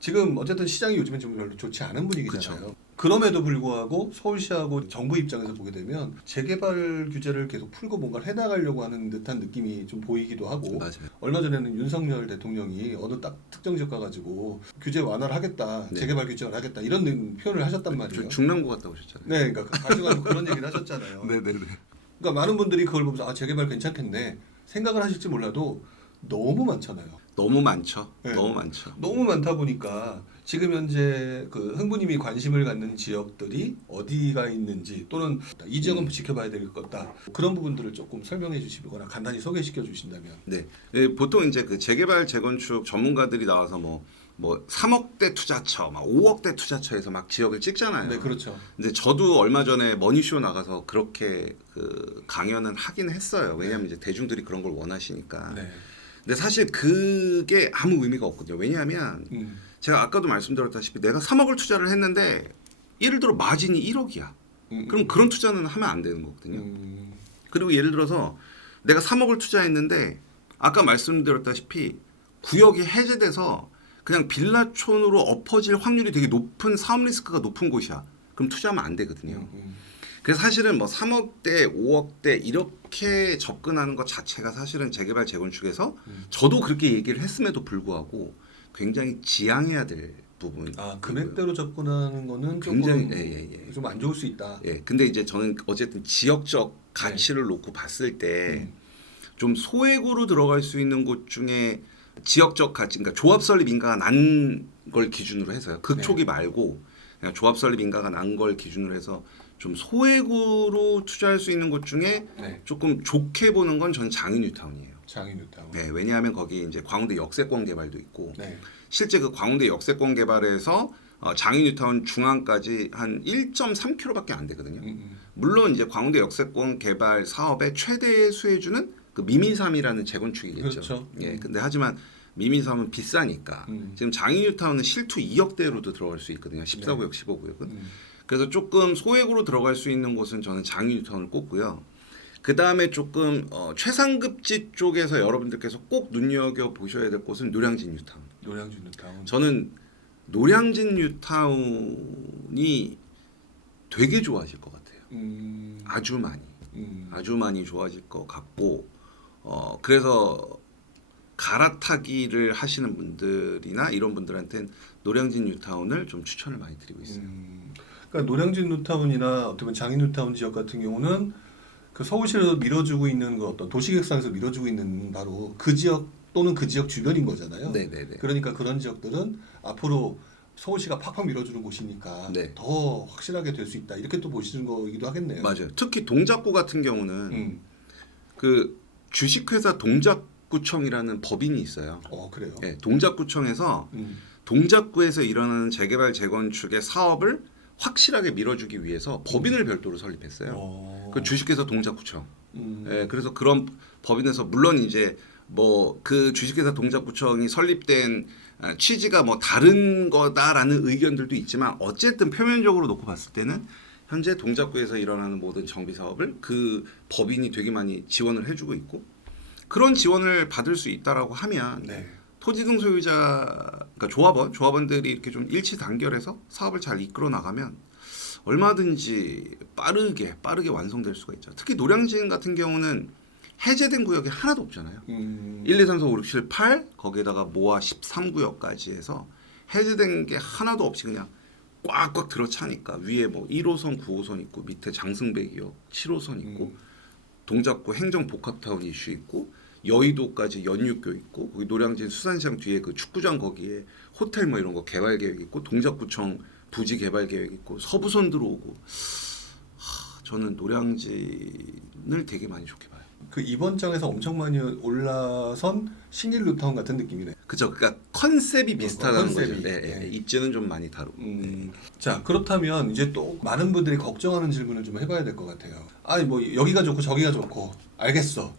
지금 어쨌든 시장이 요즘엔 좀 별로 좋지 않은 분위기잖아요. 그쵸. 그럼에도 불구하고 서울시하고 정부 입장에서 보게 되면 재개발 규제를 계속 풀고 뭔가를 해나가려고 하는 듯한 느낌이 좀 보이기도 하고, 맞아요. 얼마 전에는 윤석열 대통령이 어느 딱 특정 지역 가가지고 규제 완화를 하겠다, 네. 재개발 규제를 하겠다 이런 표현을 하셨단 저 말이에요. 중랑구 갔다 오셨잖아요. 네, 그러니까 가셔가지고 그런 얘기를 하셨잖아요. 네네네. 그러니까 많은 분들이 그걸 보면서 아 재개발 괜찮겠네 생각을 하실지 몰라도 너무 많잖아요. 너무 많죠. 네. 너무 많죠. 너무 많다 보니까 지금 현재 그 흥부님이 관심을 갖는 지역들이 어디가 있는지 또는 이 지역은 지켜봐야 될 거다 그런 부분들을 조금 설명해 주시거나 간단히 소개시켜 주신다면. 네. 예, 보통 이제 그 재개발 재건축 전문가들이 나와서 뭐 3억대 투자처, 막 5억대 투자처에서 막 지역을 찍잖아요. 네, 그렇죠. 근데 저도 얼마 전에 머니쇼 나가서 그렇게 그 강연은 하긴 했어요. 왜냐하면 이제 대중들이 그런 걸 원하시니까. 네. 근데 사실 그게 아무 의미가 없거든요. 왜냐하면 제가 아까도 말씀드렸다시피 내가 3억을 투자를 했는데 예를 들어 마진이 1억이야. 그럼 그런 투자는 하면 안 되는 거거든요. 그리고 예를 들어서 내가 3억을 투자했는데 아까 말씀드렸다시피 구역이 해제돼서 그냥 빌라촌으로 엎어질 확률이 되게 높은 사업 리스크가 높은 곳이야. 그럼 투자하면 안 되거든요. 그래서 사실은 뭐 3억대, 5억대 이렇게 접근하는 것 자체가 사실은 재개발 재건축에서 저도 그렇게 얘기를 했음에도 불구하고 굉장히 지양해야 될 부분. 아 금액대로 접근하는 거는 굉장히 조금 좀 안 좋을 수 있다. 예. 근데 이제 저는 어쨌든 지역적 가치를 놓고 봤을 때 좀 소액으로 들어갈 수 있는 곳 중에 지역적 가치, 그러니까 조합 설립 인가가 난 걸 기준으로 해서요. 극초기 말고 그냥 조합 설립 인가가 난 걸 기준으로 해서 좀 소액으로 투자할 수 있는 곳 중에 네. 조금 좋게 보는 건 저는 장인 뉴타운이에요. 장인 뉴타운. 네, 왜냐하면 거기 이제 광운대 역세권 개발도 있고 네. 실제 그 광운대 역세권 개발에서 장인 뉴타운 중앙까지 한 1.3km밖에 안 되거든요. 물론 이제 광운대 역세권 개발 사업의 최대 수혜주는 그 미미삼이라는 재건축이겠죠. 그렇죠. 예, 근데 하지만 미미삼은 비싸니까 지금 장인 뉴타운은 실투 2억대로도 들어갈 수 있거든요. 14구역, 15구역은. 그래서 조금 소액으로 들어갈 수 있는 곳은 저는 장인 뉴타운을 꼽고요. 그 다음에 조금 최상급지 쪽에서 여러분들께서 꼭 눈여겨 보셔야 될 곳은 노량진 뉴타운. 노량진 뉴타운. 저는 노량진 뉴타운이 되게 좋아질 것 같아요. 아주 많이, 아주 많이 좋아질 것 같고, 그래서 갈아타기를 하시는 분들이나 이런 분들한테는 노량진 뉴타운을 좀 추천을 많이 드리고 있어요. 그러니까 노량진 뉴타운이나 어떻게 보면 장인 뉴타운 지역 같은 경우는 그 서울시에서 밀어주고 있는 그 어떤 도시계획상에서 밀어주고 있는 바로 그 지역 또는 그 지역 주변인 거잖아요. 네네네. 그러니까 그런 지역들은 앞으로 서울시가 팍팍 밀어주는 곳이니까 네. 더 확실하게 될 수 있다 이렇게 또 보시는 거이기도 하겠네요. 맞아요. 특히 동작구 같은 경우는 그 주식회사 동작구청이라는 법인이 있어요. 그래요. 네, 동작구청에서 동작구에서 일어나는 재개발 재건축의 사업을 확실하게 밀어주기 위해서 법인을 별도로 설립했어요. 그 주식회사 동작구청. 예, 그래서 그런 법인에서 물론 이제 뭐 그 주식회사 동작구청이 설립된 취지가 뭐 다른 거다라는 의견들도 있지만 어쨌든 표면적으로 놓고 봤을 때는 현재 동작구에서 일어나는 모든 정비 사업을 그 법인이 되게 많이 지원을 해주고 있고 그런 지원을 받을 수 있다라고 하면 네. 토지 등 소유자, 그러니까 조합원들이 이렇게 좀 일치 단결해서 사업을 잘 이끌어 나가면 얼마든지 빠르게 완성될 수가 있죠. 특히 노량진 같은 경우는 해제된 구역이 하나도 없잖아요. 1, 2, 3, 4, 5, 6, 7, 8 거기에다가 모아 13구역까지 해서 해제된 게 하나도 없이 그냥 꽉꽉 들어차니까 위에 뭐 1호선, 9호선 있고 밑에 장승배기역 7호선 있고 동작구 행정복합타운 이슈 있고 여의도까지 연육교 있고 거기 노량진 수산시장 뒤에 그 축구장 거기에 호텔 뭐 이런 거 개발 계획 있고 동작구청 부지 개발 계획 있고 서부선 들어오고 저는 노량진을 되게 많이 좋게 봐요. 그 이번 장에서 엄청 많이 올라선 신길 뉴타운 같은 느낌이네. 그죠. 그러니까 컨셉이 비슷하다는 컨셉이. 거죠. 네, 네. 입지는 좀 많이 다르고. 자 그렇다면 이제 또 많은 분들이 걱정하는 질문을 좀 해봐야 될 것 같아요. 아니 뭐 여기가 좋고 저기가 좋고 알겠어.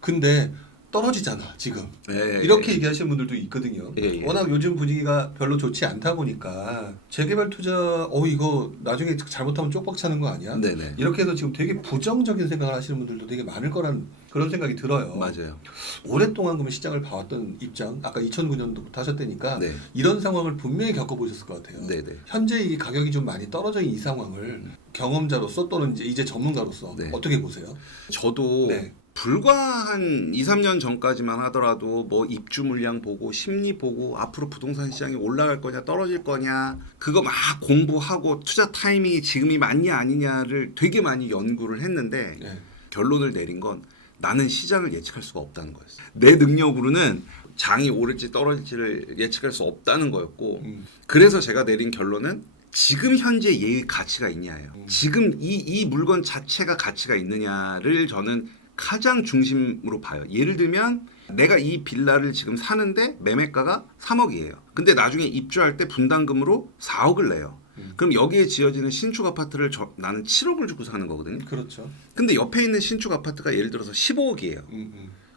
근데 떨어지잖아 지금. 예, 이렇게 예. 얘기하시는 분들도 있거든요. 예, 예. 워낙 요즘 분위기가 별로 좋지 않다 보니까 재개발 투자 이거 나중에 잘못하면 쪽박 차는 거 아니야? 네네. 이렇게 해서 지금 되게 부정적인 생각을 하시는 분들도 되게 많을 거라는 그런 생각이 들어요. 맞아요. 오랫동안 그러면 시장을 봐왔던 입장, 아까 2009년도부터 하셨다니까 네. 이런 상황을 분명히 겪어보셨을 것 같아요. 네네. 현재 이 가격이 좀 많이 떨어져 있는 이 상황을 경험자로서 또는 이제 전문가로서 네. 어떻게 보세요? 저도 네. 불과 한 2, 3년 전까지만 하더라도 뭐 입주 물량 보고 심리 보고 앞으로 부동산 시장이 올라갈 거냐 떨어질 거냐 그거 막 공부하고 투자 타이밍이 지금이 맞냐 아니냐를 되게 많이 연구를 했는데 네. 결론을 내린 건 나는 시장을 예측할 수가 없다는 거였어요. 내 능력으로는 장이 오를지 떨어질지를 예측할 수 없다는 거였고 그래서 제가 내린 결론은 지금 현재 얘의 가치가 있냐예요. 지금 이 물건 자체가 가치가 있느냐를 저는 가장 중심으로 봐요. 예를 들면 내가 이 빌라를 지금 사는데 매매가가 3억이에요. 근데 나중에 입주할 때 분담금으로 4억을 내요. 그럼 여기에 지어지는 신축 아파트를 나는 7억을 주고 사는 거거든요. 그렇죠. 근데 옆에 있는 신축 아파트가 예를 들어서 15억이에요.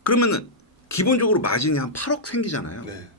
그러면은 기본적으로 마진이 한 8억 생기잖아요. 네.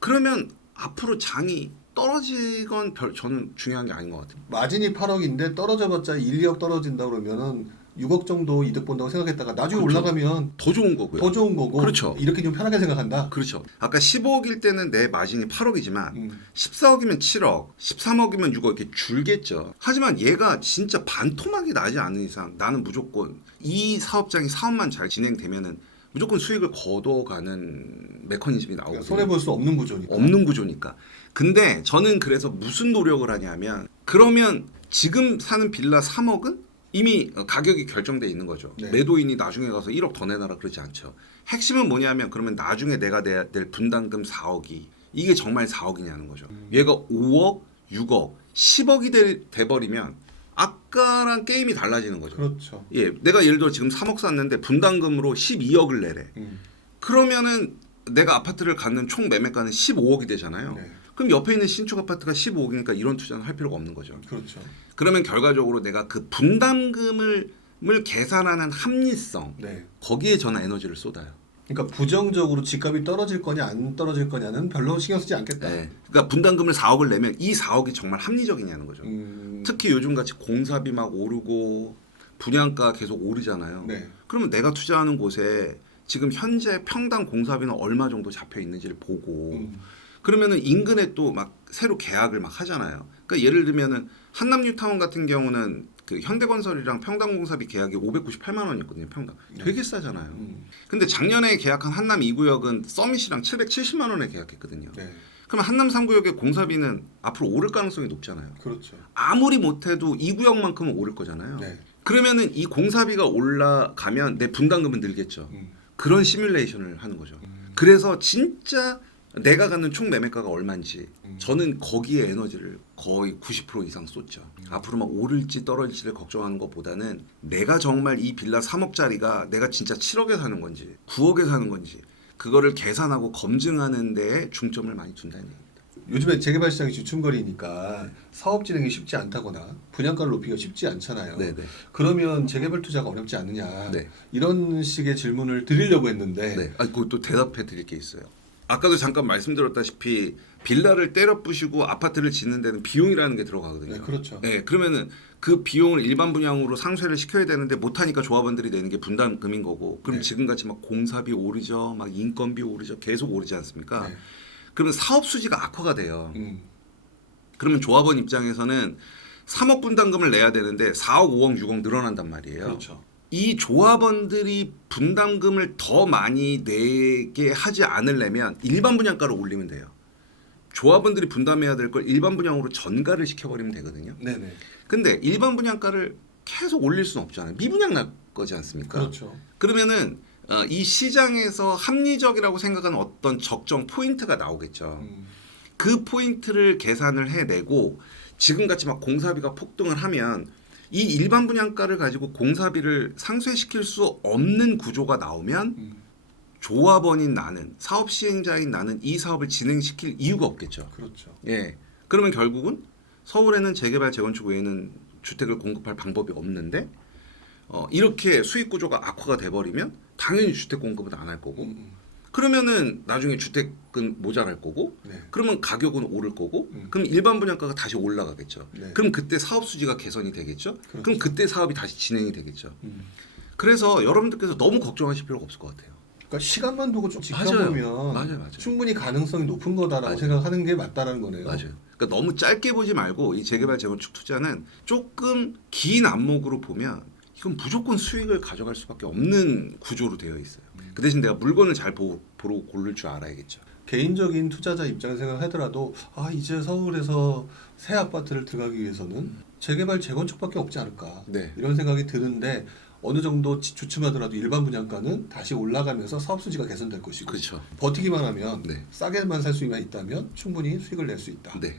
그러면 앞으로 장이 떨어지건 저는 중요한 게 아닌 것 같아요. 마진이 8억인데 떨어져봤자 1, 2억 떨어진다 그러면은 6억 정도 이득 본다고 생각했다가 나중에 그렇죠. 올라가면 더 좋은 거고요. 더 좋은 거고 그렇죠. 이렇게 좀 편하게 생각한다. 그렇죠. 아까 15억일 때는 내 마진이 8억이지만 14억이면 7억, 13억이면 6억 이렇게 줄겠죠. 하지만 얘가 진짜 반토막이 나지 않는 이상 나는 무조건 이 사업장이 사업만 잘 진행되면은 무조건 수익을 거둬가는 메커니즘이 나오거든요. 그러니까 손해 볼 수 없는 구조니까. 없는 구조니까. 근데 저는 그래서 무슨 노력을 하냐면 그러면 지금 사는 빌라 3억은 이미 가격이 결정돼 있는 거죠. 네. 매도인이 나중에 가서 1억 더 내놔라 그러지 않죠. 핵심은 뭐냐면 그러면 나중에 내가 내야 될 분담금 4억이 이게 정말 4억이냐는 거죠. 얘가 5억, 6억, 10억이 돼버리면 아까랑 게임이 달라지는 거죠. 그렇죠. 예, 내가 예를 들어 지금 3억 샀는데 분담금으로 12억을 내래. 그러면은 내가 아파트를 갖는 총 매매가는 15억이 되잖아요. 네. 그럼 옆에 있는 신축 아파트가 15억이니까 이런 투자는 할 필요가 없는 거죠. 그렇죠. 그러면 결과적으로 내가 그 분담금을 계산하는 합리성 네. 거기에 저는 에너지를 쏟아요. 그러니까 부정적으로 집값이 떨어질 거냐 안 떨어질 거냐는 별로 신경 쓰지 않겠다. 네. 그러니까 분담금을 4억을 내면 이 4억이 정말 합리적이냐는 거죠. 특히 요즘 같이 공사비 막 오르고 분양가 계속 오르잖아요. 네. 그러면 내가 투자하는 곳에 지금 현재 평당 공사비는 얼마 정도 잡혀 있는지를 보고 그러면은 인근에 또 막 새로 계약을 막 하잖아요. 그러니까 예를 들면은 한남뉴타운 같은 경우는 그 현대건설이랑 평당 공사비 계약이 598만 원이었거든요. 평당. 되게 싸잖아요. 근데 작년에 계약한 한남 2구역은 서밋이랑 770만 원에 계약했거든요. 네. 그럼 한남 3구역의 공사비는 앞으로 오를 가능성이 높잖아요. 그렇죠. 아무리 못해도 2구역만큼은 오를 거잖아요. 네. 그러면은 이 공사비가 올라가면 내 분담금은 늘겠죠. 그런 시뮬레이션을 하는 거죠. 그래서 진짜 내가 갖는 총 매매가가 얼마인지 저는 거기에 에너지를 거의 90% 이상 쏟죠. 앞으로 막 오를지 떨어질지를 걱정하는 것보다는 내가 정말 이 빌라 3억짜리가 내가 진짜 7억에 사는 건지 9억에 사는 건지 그거를 계산하고 검증하는 데에 중점을 많이 둔다는 얘기입니다. 요즘에 재개발 시장이 주춤거리니까 사업 진행이 쉽지 않다거나 분양가를 높이기가 쉽지 않잖아요. 네네. 그러면 재개발 투자가 어렵지 않느냐 네. 이런 식의 질문을 드리려고 했는데 네. 아, 그것도 대답해 드릴 게 있어요. 아까도 잠깐 말씀드렸다시피 빌라를 때려 부시고 아파트를 짓는 데는 비용이라는 게 들어가거든요. 네, 그렇죠. 네, 그러면은 그 비용을 일반 분양으로 상쇄를 시켜야 되는데 못하니까 조합원들이 내는 게 분담금인 거고 그럼 네. 지금같이 막 공사비 오르죠, 막 인건비 오르죠, 계속 오르지 않습니까? 네. 그러면 사업 수지가 악화가 돼요. 그러면 조합원 입장에서는 3억 분담금을 내야 되는데 4억, 5억, 6억 늘어난단 말이에요. 그렇죠. 이 조합원들이 분담금을 더 많이 내게 하지 않으려면 일반 분양가를 올리면 돼요. 조합원들이 분담해야 될 걸 일반 분양으로 전가를 시켜버리면 되거든요. 네네. 근데 일반 분양가를 계속 올릴 수는 없잖아요. 미분양 날 거지 않습니까? 그렇죠. 그러면은 이 시장에서 합리적이라고 생각하는 어떤 적정 포인트가 나오겠죠. 그 포인트를 계산을 해내고 지금같이 막 공사비가 폭등을 하면 이 일반 분양가를 가지고 공사비를 상쇄시킬 수 없는 구조가 나오면 조합원인 나는, 사업 시행자인 나는 이 사업을 진행시킬 이유가 없겠죠. 그렇죠. 예. 그러면 결국은 서울에는 재개발 재건축 외에는 주택을 공급할 방법이 없는데 이렇게 수익 구조가 악화가 돼버리면 당연히 주택 공급은 안 할 거고 음. 그러면은 나중에 주택은 모자랄 거고 네. 그러면 가격은 오를 거고 음. 그럼 일반 분양가가 다시 올라가겠죠. 네. 그럼 그때 사업 수지가 개선이 되겠죠. 그렇죠. 그럼 그때 사업이 다시 진행이 되겠죠. 음. 그래서 여러분들께서 너무 걱정하실 필요가 없을 것 같아요. 그러니까 시간만 두고 좀 지켜보면 맞아요. 충분히 가능성이 높은 거다라고 맞아요. 생각하는 게 맞다라는 거네요. 맞아요. 그러니까 너무 짧게 보지 말고 이 재개발 재건축 투자는 조금 긴 안목으로 보면 이건 무조건 수익을 가져갈 수밖에 없는 구조로 되어 있어요. 그 대신 내가 물건을 잘 보고 고를 줄 알아야겠죠. 개인적인 투자자 입장에서 생각하더라도 이제 서울에서 새 아파트를 들어가기 위해서는 재개발 재건축밖에 없지 않을까 네. 이런 생각이 드는데 어느 정도 주춤하더라도 일반 분양가는 다시 올라가면서 사업 수지가 개선될 것이고 그렇죠. 버티기만 하면 네. 싸게만 살 수만 있다면 충분히 수익을 낼 수 있다. 네.